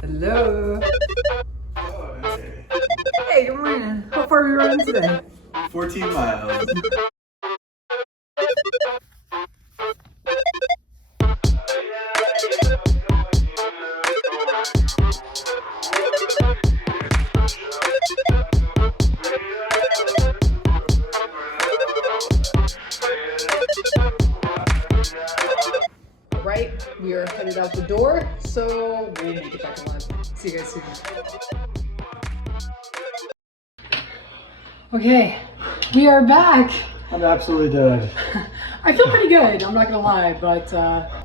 Hello. Oh, hey. Hey, good morning. How far are we running today? 14 miles. Alright, we are headed out the door, so we'll make it back alive. See you guys soon. Okay, we are back. I'm absolutely dead. I feel pretty good, I'm not gonna lie, but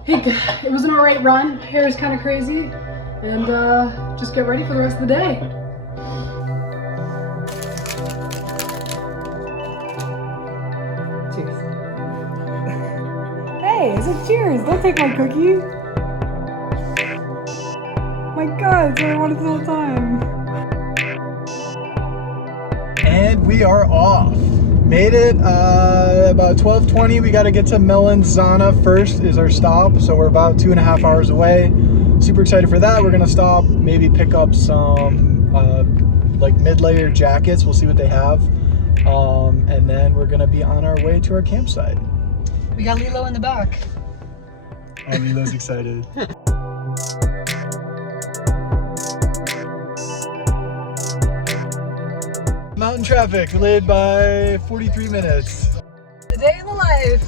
hey, it was an alright run. Hair is kind of crazy, and just get ready for the rest of the day. Cheers. Hey, it's a cheers! Don't take my cookie! My god, it's what I wanted the whole time. And we are off. Made it about 12:20. We got to get to Melanzana first is our stop. So we're about 2.5 hours away. Super excited for that. We're going to stop, maybe pick up some like mid-layer jackets. We'll see what they have. And then we're going to be on our way to our campsite. We got Lilo in the back. Oh, Lilo's excited. Mountain traffic delayed by 43 minutes. The day in the life.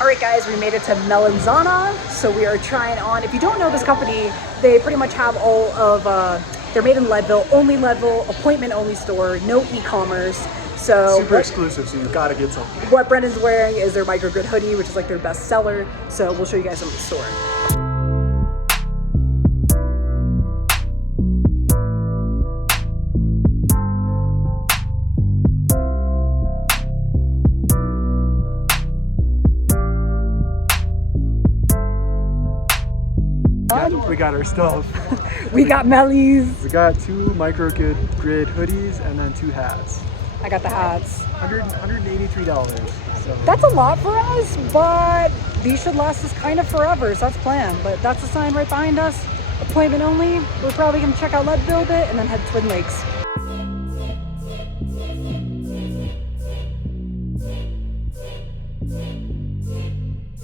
Alright guys, we made it to Melanzana. So we are trying on, if you don't know this company, they pretty much have all of, they're made in Leadville, only Leadville, appointment only store, no e-commerce. So Super exclusive, so you've got to get something. what Brendan's wearing is their microgrid hoodie, which is like their best seller. So we'll show you guys some of the store. We got our stuff. We got Mellies. We got 2 microgrid hoodies and then 2 hats. I got the hats. $183. So That's a lot for us, but these should last us kind of forever, so that's planned. But that's the sign right behind us. Appointment only. We're probably gonna check out Leadville a bit and then head to Twin Lakes.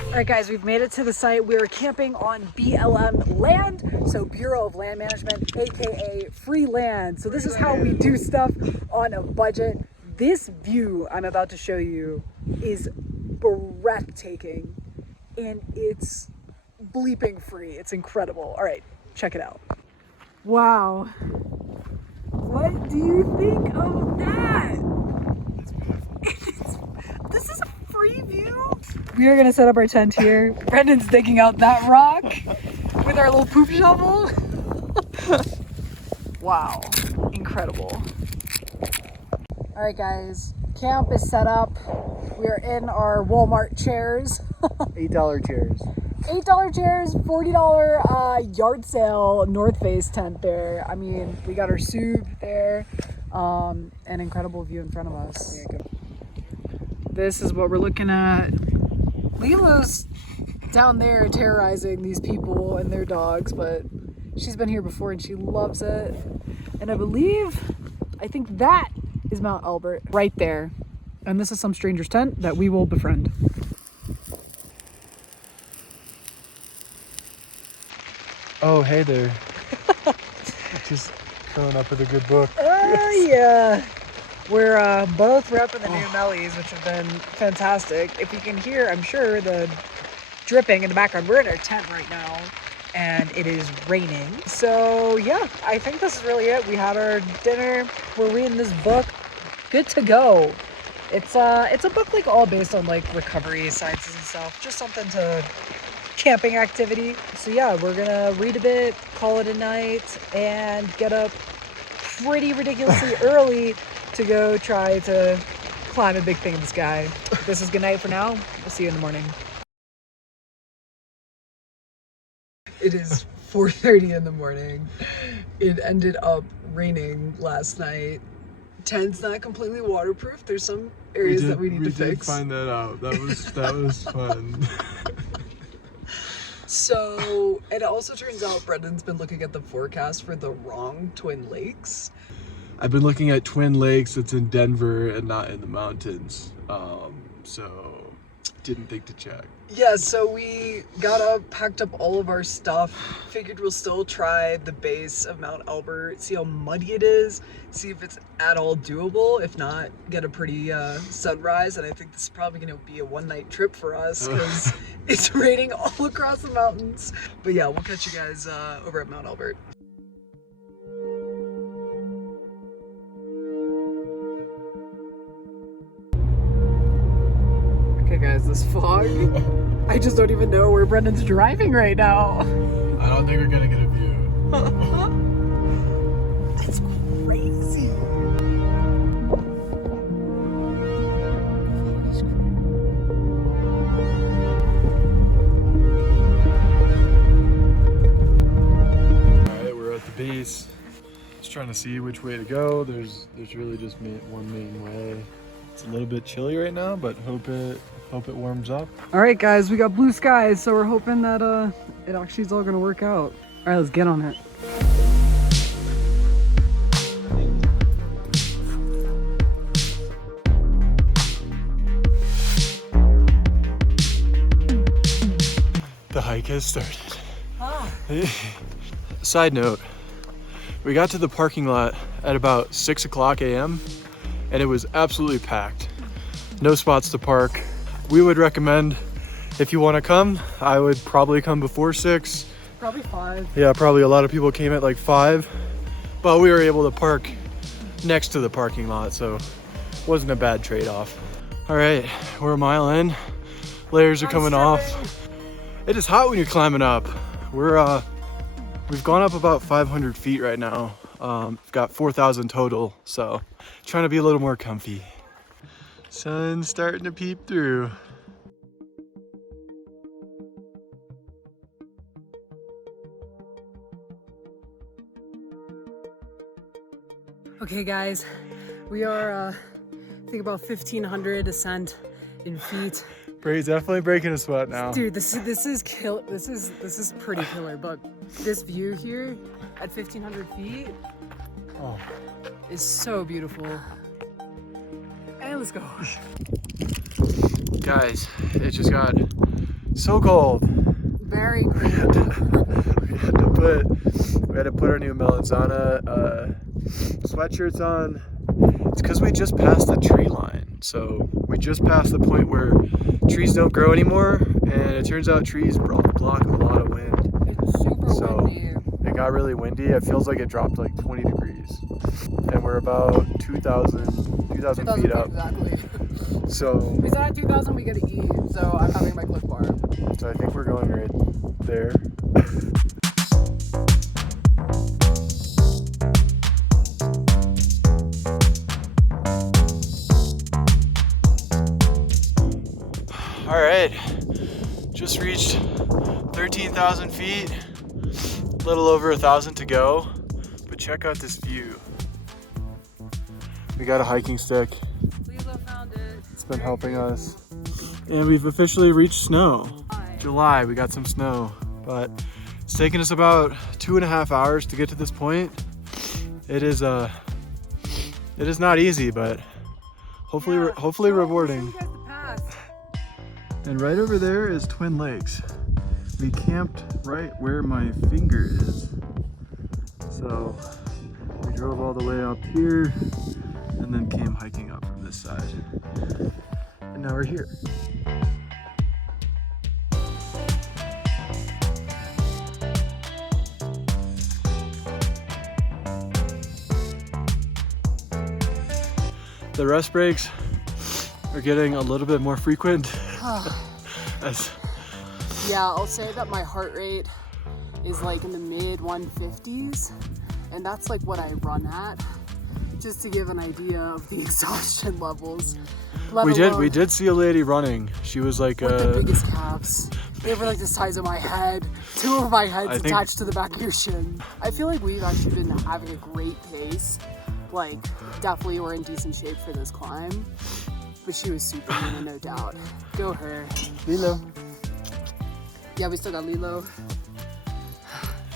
Alright guys, we've made it to the site. We're camping on BLM land, so Bureau of Land Management, aka free land. So this is how we do stuff on a budget. This view I'm about to show you is breathtaking, and it's bleeping free. It's incredible. Alright, check it out. Wow. What do you think of that? This is a free view. We are gonna set up our tent here. Brendan's digging out that rock with our little poop shovel. Wow, incredible. All right guys, camp is set up. We are in our Walmart chairs. $8 chairs. $8 chairs, $40 yard sale North Face tent there. I mean, we got our soup there. An incredible view in front of us. This is what we're looking at. Lilo's down there terrorizing these people and their dogs, but she's been here before and she loves it. And I think that is Mount Elbert right there. And this is some stranger's tent that we will befriend. Oh, hey there. Just curling up with a good book. Oh, yeah. We're both repping the new Mellies, which have been fantastic. If you can hear, I'm sure, the dripping in the background. We're in our tent right now, and it is raining. So, yeah, I think this is really it. We had our dinner. We're reading this book. Good to go. It's a book like all based on like recovery sciences and stuff. Just something to camping activity. So yeah, we're gonna read a bit, call it a night, and get up pretty ridiculously early to go try to climb a big thing in the sky. This is good night for now. We'll see you in the morning. It is 4:30 in the morning. It ended up raining last night tent's not completely waterproof. There's some areas that we need to fix. We did find that out. That was fun. So, it also turns out Brendan's been looking at the forecast for the wrong Twin Lakes. I've been looking at Twin Lakes. It's in Denver and not in the mountains. So didn't think to check. Yeah, so we got up, packed up all of our stuff, figured we'll still try the base of Mount Elbert, see how muddy it is, see if it's at all doable. If not, get a pretty sunrise. And I think this is probably going to be a one-night trip for us because it's raining all across the mountains. But yeah, we'll catch you guys over at Mount Elbert. Okay guys, this fog, I just don't even know where Brendan's driving right now. I don't think we're gonna get a view. That's crazy. Alright, we're at the base. Just trying to see which way to go. There's really just one main way. It's a little bit chilly right now, but hope it warms up. All right, guys, we got blue skies, so we're hoping that it actually is all gonna work out. All right, let's get on it. The hike has started. Side note, we got to the parking lot at about 6 o'clock a.m. and it was absolutely packed. No spots to park. We would recommend, if you want to come, I would probably come before 6. Probably 5. Yeah, probably a lot of people came at like 5, but we were able to park next to the parking lot, so it wasn't a bad trade-off. All right, we're a mile in. Layers are coming off. It is hot when you're climbing up. We've gone up about 500 feet right now. We've got 4,000 total, so trying to be a little more comfy. Sun's starting to peep through. Okay, guys, we are, I think about 1,500 ascent in feet. Brady's definitely breaking a sweat now. Dude, this is pretty killer. But this view here at 1,500 feet is so beautiful. And let's go. Guys, it just got so cold. Very cold. We had to put our new Melanzana sweatshirts on. It's because we just passed the tree line. So we just passed the point where trees don't grow anymore, and it turns out trees block a lot of wind. It's super windy. It got really windy. It feels like it dropped like 20 degrees. And we're about 2,000 feet up. Exactly. So we said at 2,000 we gotta eat, so I'm having my Cliff Bar. So I think we're going right there. All right, just reached 13,000 feet, a little over 1,000 to go, but check out this view. We got a hiking stick. Lilo found it. It's been helping us. And we've officially reached snow. July, we got some snow, but it's taken us about 2.5 hours to get to this point. It is not easy, but hopefully rewarding. And right over there is Twin Lakes. We camped right where my finger is. So we drove all the way up here and then came hiking up from this side. And now we're here. The rest breaks are getting a little bit more frequent. Yeah, I'll say that my heart rate is like in the mid 150s, and that's like what I run at, just to give an idea of the exhaustion levels. We did see a lady running. She was like with the biggest calves. They were like the size of my head. 2 of my heads attached to the back of your shin. I feel like we've actually been having a great pace like definitely were in decent shape for this climb. But she was super mean, no doubt. Go her. Lilo. Yeah, we still got Lilo.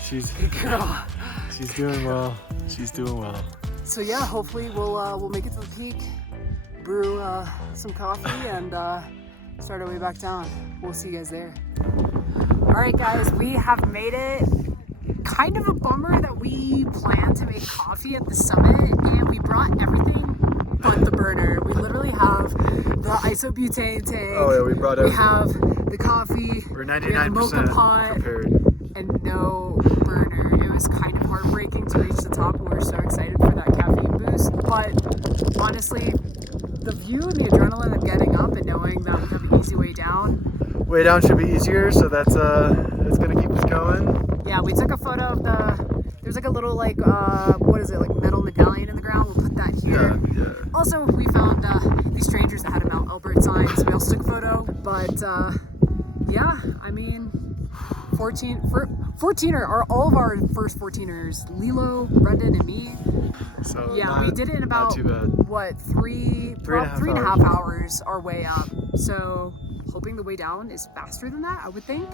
She's Good girl. she's doing well. She's doing well. So yeah, hopefully we'll make it to the peak, brew some coffee, and start our way back down. We'll see you guys there. All right, guys, we have made it. Kind of a bummer that we planned to make coffee at the summit, and we brought everything but the burner. We literally have the isobutane tank. Oh yeah, we brought We everything. have the coffee. We're we have a mocha 99% pot, prepared. and no burner. It was kind of heartbreaking to reach the top, and we were so excited for that caffeine boost. But honestly, the view and the adrenaline of getting up and knowing that we have an easy way down. Way down should be easier, so that's gonna keep us going. Yeah, we took a photo of there's like a little like, what is it, like metal medallion in the ground. We'll put that here. Yeah. Also, we found these strangers that had a Mount Elbert sign, so we also took a photo. But yeah, I mean, 14er are all of our first 14ers. Lilo, Brendan, and me. So Yeah, we did it in about, too bad. what, three and a half hours our way up. So hoping the way down is faster than that, I would think.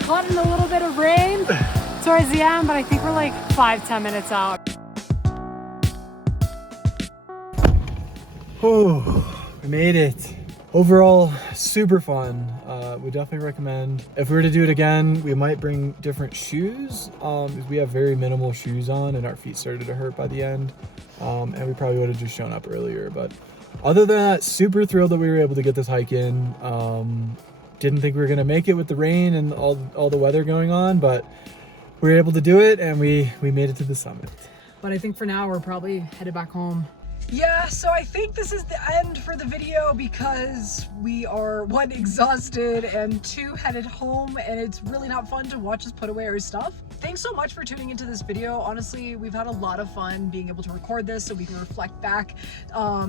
Caught in a little bit of rain towards the end, but I think we're like 5-10 minutes out. Oh, we made it. Overall, super fun. We definitely recommend. If we were to do it again, we might bring different shoes. Because we have very minimal shoes on and our feet started to hurt by the end. And we probably would have just shown up earlier. But other than that, super thrilled that we were able to get this hike in. Didn't think we were gonna make it with the rain and all the weather going on, but we were able to do it and we made it to the summit. But I think for now we're probably headed back home. Yeah, so I think this is the end for the video because we are, one, exhausted, and two, headed home, and it's really not fun to watch us put away our stuff. Thanks so much for tuning into this video. Honestly, we've had a lot of fun being able to record this so we can reflect back.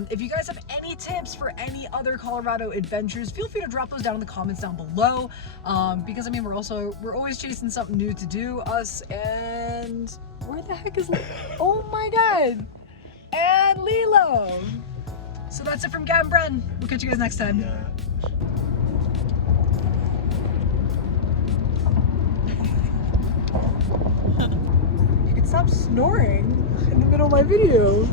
If you guys have any tips for any other Colorado adventures, feel free to drop those down in the comments down below. Because I mean, we're always chasing something new to do, us, and where the heck is, oh my God. And Lilo. So that's it from Gaby and Brendan. We'll catch you guys next time. You can stop snoring in the middle of my video.